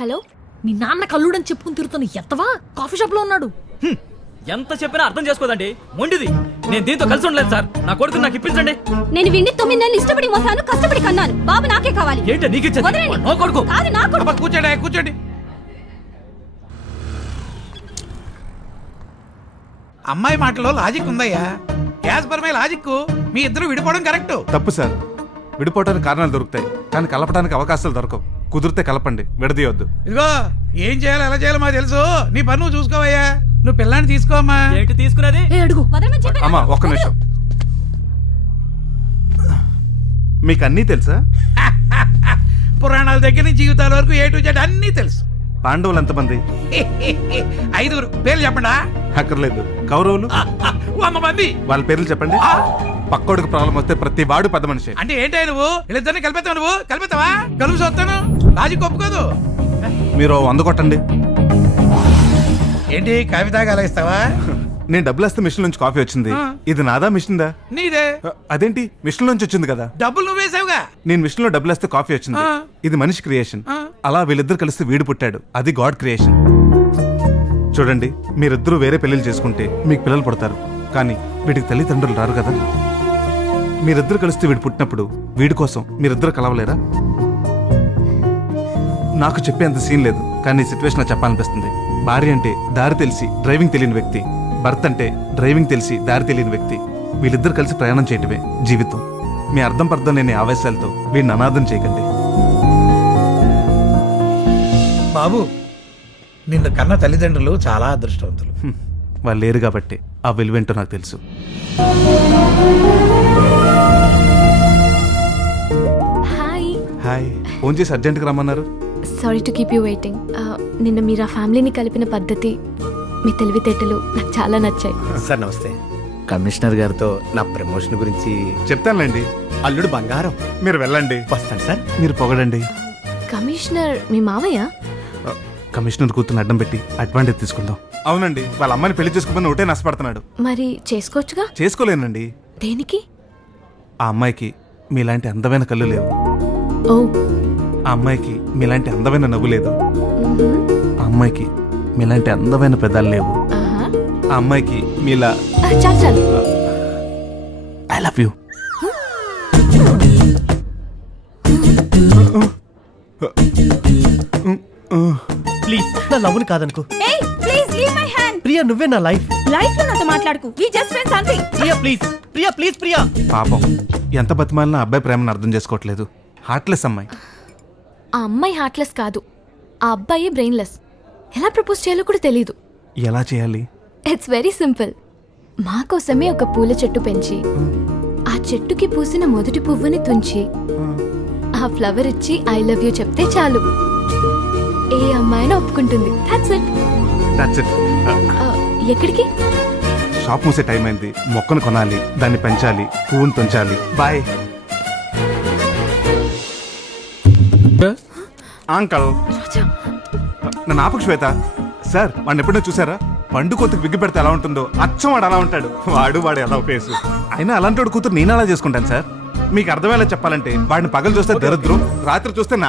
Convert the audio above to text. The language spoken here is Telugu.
హలో, మీ నాన్న కల్లుడని చెప్పుకుని తిరుగుతున్న ఎత్తవా కాఫీ షాప్ లో ఉన్నాడు. ఎంత చెప్పినా అర్థం చేసుకోదండి, మొండిది. నేను దీంతో కలిసి ఉండలేదు సార్. నా కొడుకు నాకు ఇప్పించండి. నేను విండి 9 నెలలు ఇష్టపడి మోసాను, కష్టపడి కన్నాను. బాబు నాకే కావాలి. ఏంటి నీకు ఇచ్చేది? నో కొడుకు. కాదు నా కొడుకు. కూర్చోండి కూర్చోండి. అమ్మాయి మాటలో లాజిక్ ఉందయ్యా. యాజ్ పర్ మై లాజిక్ మీ ఇద్దరు విడిపోవడం కరెక్ట్. తప్పు సార్. విడిపోవడానికి కారణాలు దొరుకుతాయి, కానీ కలపడానికి అవకాశాలు దొరకవు. కుదిరితే కలపండి, విడదీయొద్దు. ఇదిగో ఏం చేయాలో ఎలా చేయాలో మాకు తెలుసు. నీ పని నువ్వు చూసుకోవయ్యా. నువ్వు పిల్లాన్ని తీసుకోమ్మా. ఏంటి తీసుకునేది? అడుగు. వదలమని చెప్పాను. అమ్మా ఒక్క నిమిషం. మీకు అన్నీ తెలుసా? పురాణాల దగ్గర నుంచి జీవితాల వరకు ఏ టు జెడ్ అన్నీ తెలుసు. పాండవులు ఎంతమంది? 5 పేర్లు చెప్పండా? అక్కర్లేదు. కౌరవులు 100 మంది. వాళ్ళ పేర్లు చెప్పండి. పక్కోడికి ప్రాబ్లం వస్తే ప్రతి వాడు పెద్ద మనిషి. అంటే ఏంటి నువ్వు వీళ్ళిద్దరిని కలిపేస్తావు? నువ్వు కలిపేస్తావా? కలుపు చూస్తాను. లాజిక్ ఒప్పుకోదు. మీరు 100 కొట్టండి. ఏంటి కాఫీ తాగా ఇస్తావా? నేను డబ్బులు వేస్తే మిషన్ నుంచి కాఫీ వచ్చింది. ఇది నాదా మిషన్దా? నీదే. అదేంటి మిషన్ నుంచి వచ్చింది కదా? డబ్బులు నువ్వేసావుగా. నేను మిషన్ లో డబ్బులు వేస్తే కాఫీ వచ్చింది. ఇది మనిషి క్రియేషన్. అలా వీళ్ళిద్దరు కలిసి వీడు పుట్టాడు. అది గాడ్ క్రియేషన్. చూడండి, మీరిద్దరూ వేరే పెళ్లిళ్ళు చేసుకుంటే మీకు పిల్లలు పుడతారు, కానీ వీడికి తల్లిదండ్రులు రారు కదా. మీరిద్దరు కలిస్తే వీడు పుట్టినప్పుడు వీడి కోసం మీరిద్దరు కలవలేరా? నాకు చెప్పేంత సీన్ లేదు, కానీ సిచ్యువేషన్ చెప్పాలనిపిస్తుంది. భార్య అంటే దారి తెలిసి డ్రైవింగ్ తెలియని వ్యక్తి, భర్త అంటే డ్రైవింగ్ తెలిసి దారి తెలియని వ్యక్తి. వీళ్ళిద్దరు కలిసి ప్రయాణం చేయటమే జీవితం. మీ అర్థం పర్థం లేని ఆవేశాలతో వీడిని అనాథం చేయకండి. బాబు, నిన్ను కన్న తల్లిదండ్రులు చాలా అదృష్టవంతులు. వాళ్ళు లేరు కాబట్టి ఆ విలువేంటో నాకు తెలుసు. హాయ్. హాయ్. ఫోన్ చేసి అర్జెంట్గా రమ్మన్నారు. Sorry to keep you waiting. నిన్న మీరు ఆ ఫ్యామిలీని కలిపిన పద్ధతి, మీ తెలివితేటలు నాకు చాలా నచ్చాయి. సార్ నమస్తే. కమిషనర్ గారితో నా ప్రమోషన్ గురించి చెప్తానులేండి. అల్లుడు బంగారం. మీరు వెళ్ళండి. వస్తాను సార్. మీరు పొగడండి. కమిషనర్ మీ మావయ్య? కమిషనర్ కూతురు అడ్డం పెట్టి అడ్వాంటేజ్ తీసుకుందాం. అవునండి, వాళ్ళ అమ్మాయిని పెళ్లి చేసుకోమని ఒకటే నష్టపడుతున్నాడు. మరి చేసుకోవచ్చుగా. చేసుకోలేనండి. దేనికి? ఆ అమ్మాయికి మీలాంటి అందమైన కళ్ళు లేవు. ఓ. ఆ అమ్మాయికి మీలాంటి అందమైన నవ్వు లేదు. మ్మ్. ఆ అమ్మాయికి మీలాంటి అందమైన పెదాలు లేవు. ఆహా. ఆ అమ్మాయికి మీలా చాలు చాలు. I love you. ప్లీజ్ నా లవ్ని కాదనుకో. ఏయ్, please leave my hand. Priya నువ్వే నా లైఫ్. లైఫ్ లో నాతో మాట్లాడుకు. వి జస్ట్ ఫ్రెండ్స్ అంతే. ప్రియా ప్లీజ్. ప్రియా ప్లీజ్. ప్రియా పాపం, ఎంత బతిమాలినా అబ్బాయి ప్రేమను అర్థం చేసుకోవట్లేదు. హార్ట్లెస్ అమ్మాయి. ఆ అమ్మాయి హార్ట్లెస్ కాదు, ఆ అబ్బాయి బ్రెయిన్లెస్. ఎలా ప్రపోజ్ చేయాలో కూడా తెలీదు. ఎలా చేయాలి? It's very simple. మా కోసమే ఒక పూల చెట్టు పెంచి, ఆ చెట్టుకి పూసిన మొదటి పువ్వుని తుంచి, ఆ ఫ్లవర్ ఇచ్చి ఐ లవ్ యూ చెప్తే చాలు. ఏ అమ్మాయినా ఒప్పుకుంటుంది. That's it. That's it. ఎక్కడికి? షాప్ మూసే టైం అయింది. మొక్కను కొనాలి, దాన్ని పెంచాలి, పువ్వును తుంచాలి. Bye uncle. నన్ను ఆపకు శ్వేత. సార్, వాడిని ఎప్పుడో చూసారా? పండు కోతికి విగ్గు పెడితే ఎలా ఉంటుందో అచ్చం వాడు అలా ఉంటాడు. వాడు ఎలా ఫేసు. అయినా అలాంటి వాడు కూతురు నేను అలా చేసుకుంటాను సార్. మీకు అర్థమయ్యేలా చెప్పాలంటే వాడిని పగలు చూస్తే దరిద్రం, రాత్రి చూస్తే నా